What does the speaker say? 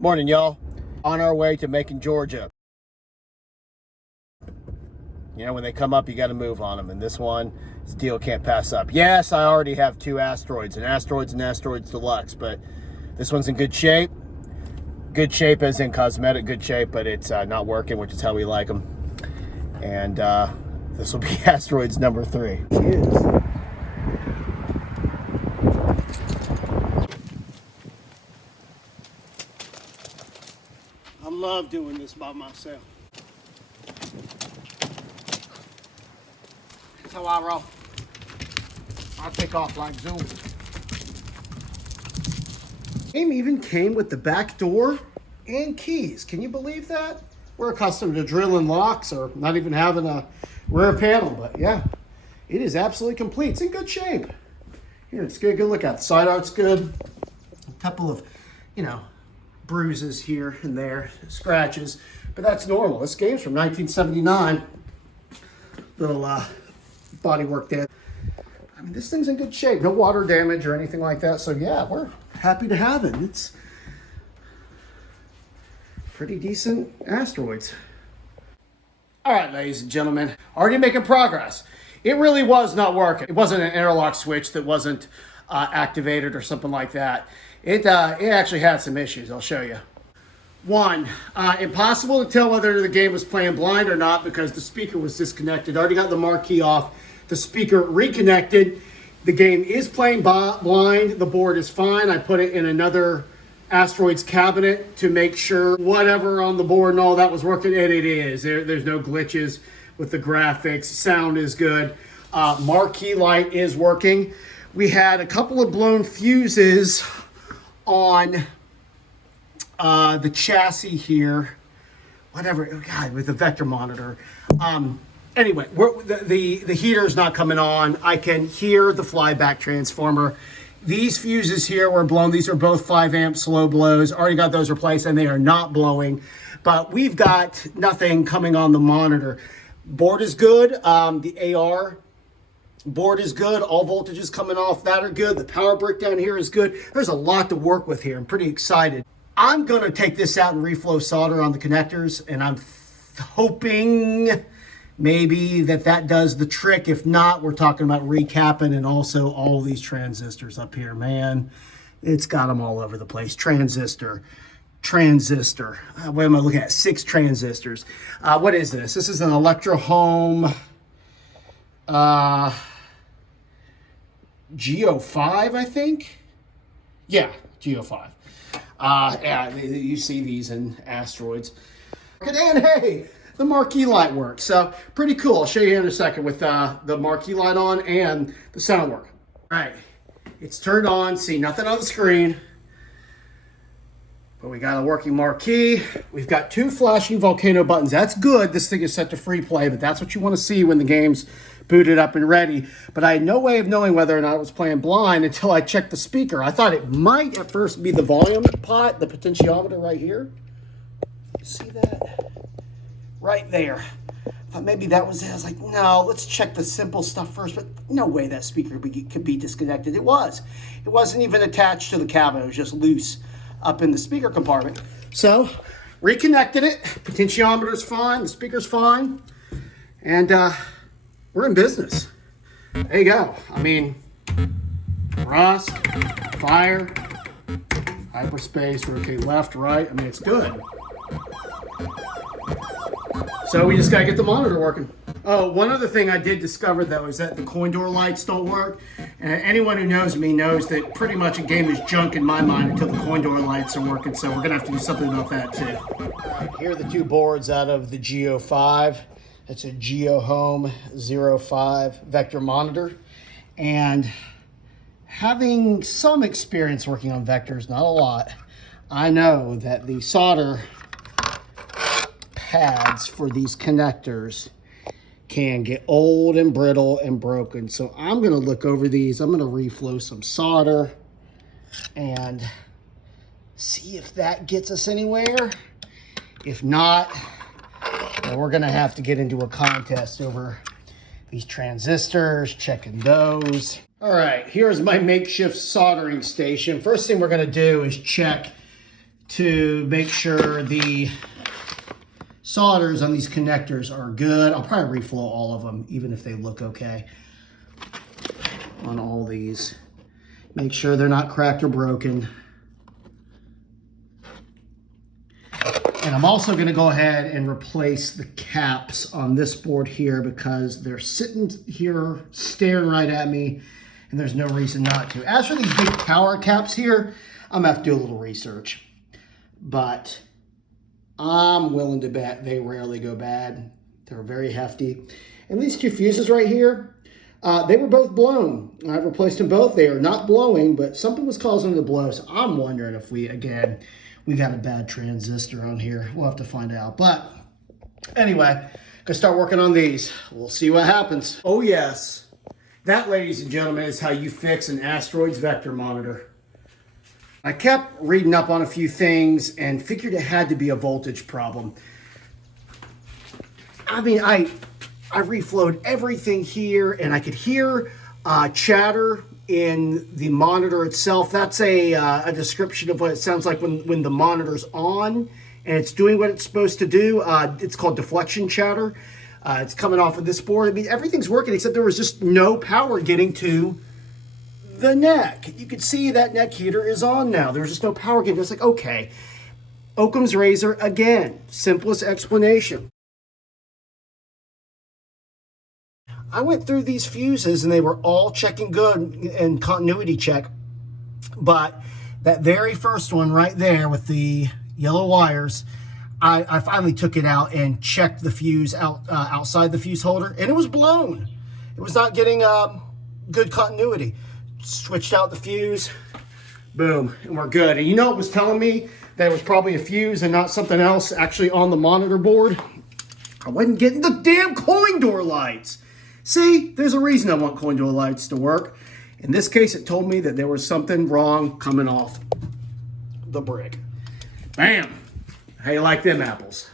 Morning, y'all. On our way to Macon, Georgia. You know, when they come up, you got to move on them. And this one, this deal can't pass up. Yes, I already have two Asteroids, an Asteroids and Asteroids Deluxe, but this one's in good shape. Good shape as in cosmetic good shape, but it's not working, which is how we like them. And this will be Asteroids number 3. Cheers. I love doing this by myself. That's how I roll. I take off like Zoom. Game even came with the back door and keys. Can you believe that? We're accustomed to drilling locks or not even having a rear panel, but yeah, it is absolutely complete. It's in good shape. Here, it's good. Good look at the side art's good. A couple of, bruises here and there, scratches, but that's normal. This game's from 1979. Little body work there. I mean, this thing's in good shape. No water damage or anything like that. So yeah, we're happy to have it. It's pretty decent Asteroids. All right, ladies and gentlemen, already making progress. It really was not working. It wasn't an interlock switch that wasn't activated or something like that. It actually had some issues. I'll show you. One, impossible to tell whether the game was playing blind or not because the speaker was disconnected. Already got the marquee off. The speaker reconnected. The game is playing blind. The board is fine. I put it in another Asteroids cabinet to make sure whatever on the board and all that was working, and it is. There's no glitches with the graphics. Sound is good. Marquee light is working. We had a couple of blown fuses on the chassis here. Whatever, God, with the vector monitor. Anyway, the heater is not coming on. I can hear the flyback transformer. These fuses here were blown. These are both 5 amp slow blows. Already got those replaced and they are not blowing. But we've got nothing coming on the monitor. Board is good. The AR board is good. All voltages coming off that are good. The power brick down here is good. There's a lot to work with here. I'm pretty excited. I'm going to take this out and reflow solder on the connectors, and I'm hoping maybe that does the trick. If not, we're talking about recapping and also all these transistors up here, man. It's got them all over the place. Transistor. What am I looking at? 6 transistors. What is this? This is an Electro Home Geo5, I think. Yeah, Geo5. Yeah, you see these in Asteroids. And hey, the marquee light works. So pretty cool. I'll show you in a second with the marquee light on and the sound work. All right, it's turned on. See nothing on the screen. But we got a working marquee. We've got 2 flashing volcano buttons. That's good. This thing is set to free play, but that's what you want to see when the game's booted up and ready. But I had no way of knowing whether or not I was playing blind until I checked the speaker. I thought it might at first be the volume pot, the potentiometer right here. See that? Right there. I thought maybe that was it. I was like, no, let's check the simple stuff first. But no way that speaker could be disconnected. It was. It wasn't even attached to the cabinet. It was just loose up in the speaker compartment. So reconnected it. Potentiometer's fine. The speaker's fine. And we're in business. There you go. I mean, rust, fire, hyperspace, rotate left, right. I mean, it's good. So we just got to get the monitor working. Oh, one other thing I did discover, though, is that the coin door lights don't work. And anyone who knows me knows that pretty much a game is junk in my mind until the coin door lights are working. So we're going to have to do something about that, too. All right, here are the 2 boards out of the Geo5. It's a Geo Home 05 vector monitor. And having some experience working on vectors, not a lot, I know that the solder pads for these connectors can get old and brittle and broken. So I'm going to look over these. I'm going to reflow some solder and see if that gets us anywhere. If not, then we're going to have to get into a contest over these transistors, checking those. All right, here's my makeshift soldering station. First thing we're going to do is check to make sure the solders on these connectors are good. I'll probably reflow all of them, even if they look okay on all these. Make sure they're not cracked or broken. And I'm also going to go ahead and replace the caps on this board here because they're sitting here staring right at me and there's no reason not to. As for these big power caps here, I'm going to have to do a little research. But I'm willing to bet they rarely go bad. They're very hefty. And these two fuses right here, they were both blown. I've replaced them both. They are not blowing, but something was causing them to blow. So I'm wondering if we got a bad transistor on here. We'll have to find out. But anyway, gonna start working on these. We'll see what happens. Oh yes, that, ladies and gentlemen, is how you fix an Asteroids vector monitor. I kept reading up on a few things and figured it had to be a voltage problem. I mean, I reflowed everything here and I could hear chatter in the monitor itself. That's a description of what it sounds like when the monitor's on and it's doing what it's supposed to do. It's called deflection chatter. It's coming off of this board. I mean, everything's working except there was just no power getting to the neck. You could see that neck heater is on now. There's just no power getting. It's like, okay, Occam's razor again. Simplest explanation. I went through these fuses and they were all checking good and continuity check. But that very first one right there with the yellow wires, I finally took it out and checked the fuse outside the fuse holder and it was blown. It was not getting good continuity. Switched out the fuse, boom, and we're good. And you know, it was telling me that it was probably a fuse and not something else actually on the monitor board. I wasn't getting the damn coin door lights. See, there's a reason I want coin door lights to work. In this case, it told me that there was something wrong coming off the brick. Bam! How you like them apples?